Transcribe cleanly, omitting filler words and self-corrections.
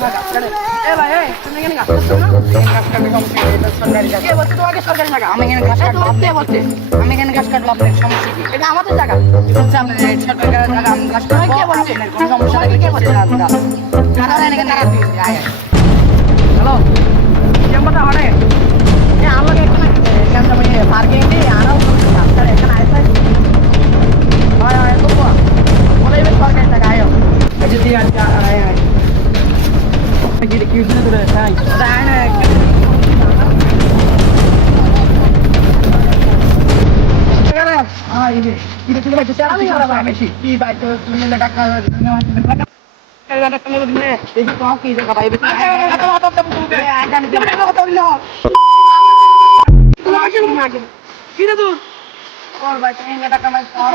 এ ভাই এই তুমি এখানে গাছ কাটছো না? গাছ কাটবে সমস্যা কি? এটা সরকারি জায়গা। কে বলছে তোমাকে সরকারি জায়গা? আমি এখানে গাছ কাটবো। কে বলছে? আমি এখানে গাছ কাটবো, আপনার সমস্যা কি? এটা আমাদের জায়গা। বলছে আপনি সরকারি জায়গা, আমি গাছ কাটবো। কে বলছে? আপনার কোনো সমস্যা থাকলে কে বলছে? কারা এখানে কারা তুই? আয় আয়। হ্যালো চেম্বারটা হরে এ আমাকে এখানে কেন আমি পার্কিং দি আরো রাস্তার এখানে আইছে হয় হয় তো বলে বেশ সরকারি জায়গা আয়ো এই যে দিয়ে আয় আয় কি কি শুনে তোরে তাই আয় না এই যে কি তুমি বাইতে চালাবি না বেশি কি বাইতে তুমি টাকা টাকা টাকা দিনে এই যে তো কি জায়গা পাইবে কি রে তুই और भाई कहीं ना कमाई और